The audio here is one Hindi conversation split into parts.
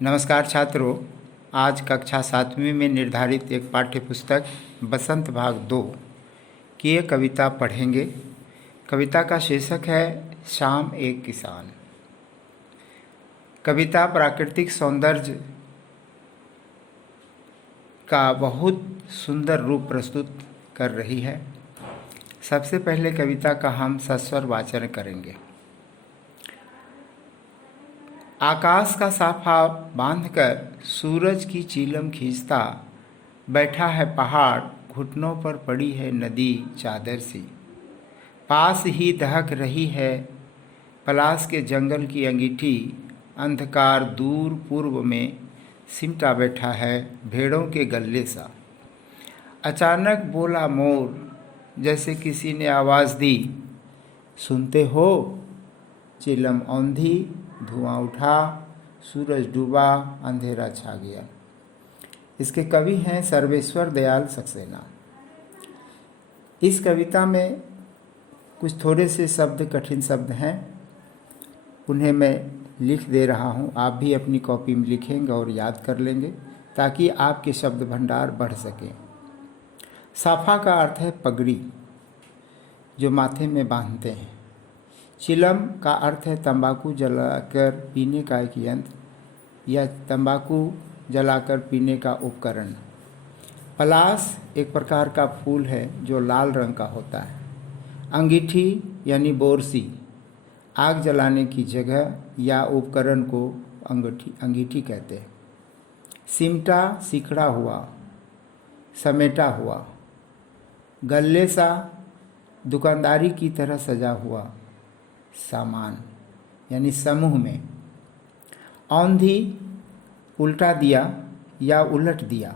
नमस्कार छात्रों। आज कक्षा 7वीं में निर्धारित एक पाठ्य पुस्तक बसंत भाग 2 की एक कविता पढ़ेंगे। कविता का शीर्षक है शाम एक किसान। कविता प्राकृतिक सौंदर्य का बहुत सुंदर रूप प्रस्तुत कर रही है। सबसे पहले कविता का हम सस्वर वाचन करेंगे। आकाश का साफा बांधकर सूरज की चीलम खींचता, बैठा है पहाड़, घुटनों पर पड़ी है नदी चादर सी। पास ही दहक रही है पलास के जंगल की अंगीठी, अंधकार दूर पूर्व में सिमटा बैठा है भेड़ों के गल्ले सा। अचानक बोला मोर, जैसे किसी ने आवाज़ दी, सुनते हो? चिलम औंधी, धुआं उठा, सूरज डूबा, अंधेरा छा गया। इसके कवि हैं सर्वेश्वर दयाल सक्सेना। इस कविता में कुछ थोड़े से शब्द, कठिन शब्द हैं, उन्हें मैं लिख दे रहा हूँ। आप भी अपनी कॉपी में लिखेंगे और याद कर लेंगे ताकि आपके शब्द भंडार बढ़ सके। साफा का अर्थ है पगड़ी, जो माथे में बांधते हैं। चिलम का अर्थ है तंबाकू जलाकर पीने का एक यंत्र या तंबाकू जलाकर पीने का उपकरण। पलास एक प्रकार का फूल है जो लाल रंग का होता है। अंगीठी यानी बोरसी, आग जलाने की जगह या उपकरण को अंगीठी कहते हैं। सिमटा, सिकड़ा हुआ, समेटा हुआ। गल्ले सा, दुकानदारी की तरह सजा हुआ सामान यानी समूह में। औंधी, उल्टा दिया या उलट दिया।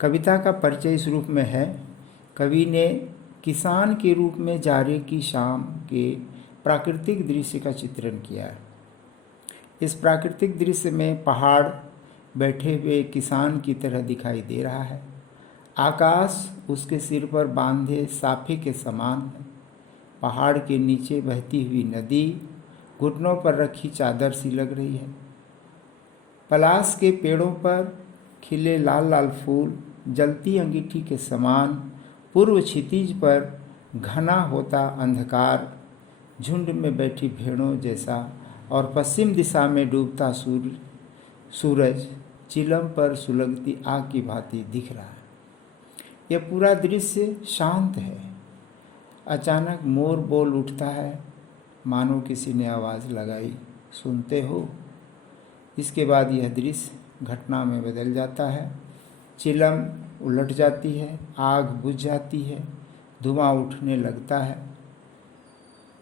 कविता का परिचय इस रूप में है। कवि ने किसान के रूप में जाड़े की शाम के प्राकृतिक दृश्य का चित्रण किया है। इस प्राकृतिक दृश्य में पहाड़ बैठे हुए किसान की तरह दिखाई दे रहा है। आकाश उसके सिर पर बांधे साफे के समान है। पहाड़ के नीचे बहती हुई नदी घुटनों पर रखी चादर सी लग रही है। पलास के पेड़ों पर खिले लाल लाल फूल जलती अंगीठी के समान। पूर्व क्षितिज पर घना होता अंधकार झुंड में बैठी भेड़ों जैसा और पश्चिम दिशा में डूबता सूरज चिलम पर सुलगती आग की भांति दिख रहा है। यह पूरा दृश्य शांत है। अचानक मोर बोल उठता है, मानो किसी ने आवाज़ लगाई, सुनते हो? इसके बाद यह दृश्य घटना में बदल जाता है। चिलम उलट जाती है, आग बुझ जाती है, धुआं उठने लगता है,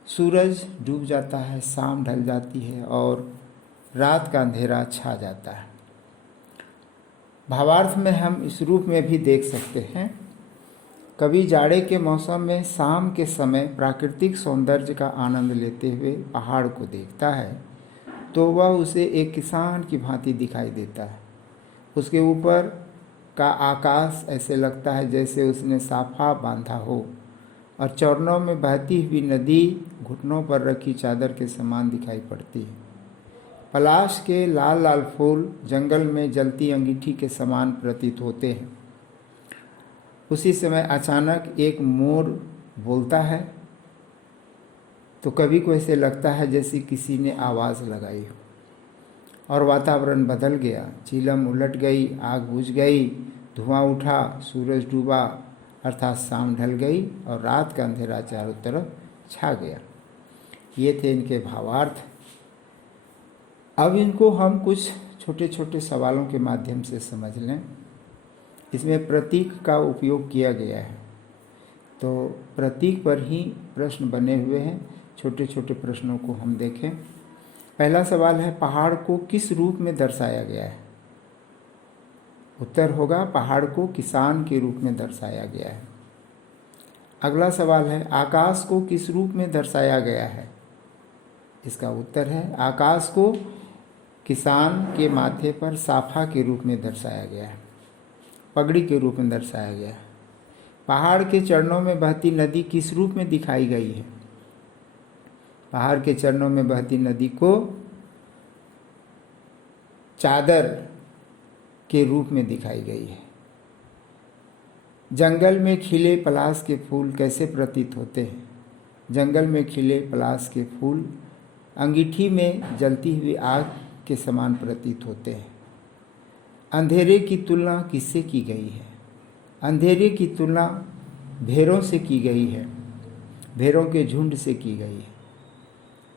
सूरज डूब जाता है, शाम ढल जाती है और रात का अंधेरा छा जाता है। भावार्थ में हम इस रूप में भी देख सकते हैं। कवि जाड़े के मौसम में शाम के समय प्राकृतिक सौंदर्य का आनंद लेते हुए पहाड़ को देखता है तो वह उसे एक किसान की भांति दिखाई देता है। उसके ऊपर का आकाश ऐसे लगता है जैसे उसने साफा बांधा हो और चरणों में बहती हुई नदी घुटनों पर रखी चादर के समान दिखाई पड़ती है। पलाश के लाल लाल फूल जंगल में जलती अंगीठी के समान प्रतीत होते हैं। उसी समय अचानक एक मोर बोलता है तो कवि को ऐसे लगता है जैसे किसी ने आवाज़ लगाई हो और वातावरण बदल गया। चिलम उलट गई, आग बुझ गई, धुआं उठा, सूरज डूबा, अर्थात शाम ढल गई और रात का अंधेरा चारों तरफ छा गया। ये थे इनके भावार्थ। अब इनको हम कुछ छोटे छोटे सवालों के माध्यम से समझ लें। इसमें प्रतीक का उपयोग किया गया है तो प्रतीक पर ही प्रश्न बने हुए हैं। छोटे छोटे प्रश्नों को हम देखें। पहला सवाल है, पहाड़ को किस रूप में दर्शाया गया है? उत्तर होगा पहाड़ को किसान के रूप में दर्शाया गया है। अगला सवाल है, आकाश को किस रूप में दर्शाया गया है? इसका उत्तर है आकाश को किसान के माथे पर साफा के रूप में दर्शाया गया है, पगड़ी के रूप में दर्शाया गया है। पहाड़ के चरणों में बहती नदी किस रूप में दिखाई गई है? पहाड़ के चरणों में बहती नदी को चादर के रूप में दिखाई गई है। जंगल में खिले पलाश के फूल कैसे प्रतीत होते हैं? जंगल में खिले पलाश के फूल अंगीठी में जलती हुई आग के समान प्रतीत होते हैं। अंधेरे की तुलना किससे की गई है? अंधेरे की तुलना भेड़ों से की गई है, भेड़ों के झुंड से की गई है।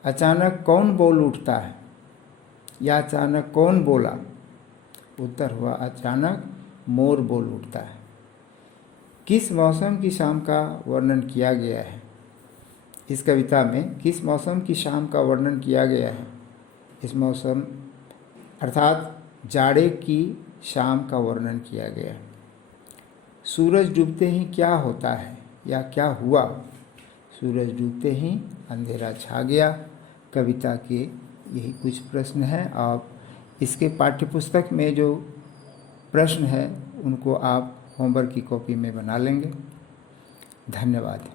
अचानक कौन बोल उठता है? या अचानक कौन बोला? उत्तर हुआ अचानक मोर बोल उठता है। किस मौसम की शाम का वर्णन किया गया है? इस कविता में किस मौसम की शाम का वर्णन किया गया है? इस मौसम अर्थात जाड़े की शाम का वर्णन किया गया है। सूरज डूबते ही क्या होता है या क्या हुआ? सूरज डूबते ही अंधेरा छा गया। कविता के यही कुछ प्रश्न हैं। आप इसके पाठ्यपुस्तक में जो प्रश्न है उनको आप होमवर्क की कॉपी में बना लेंगे। धन्यवाद।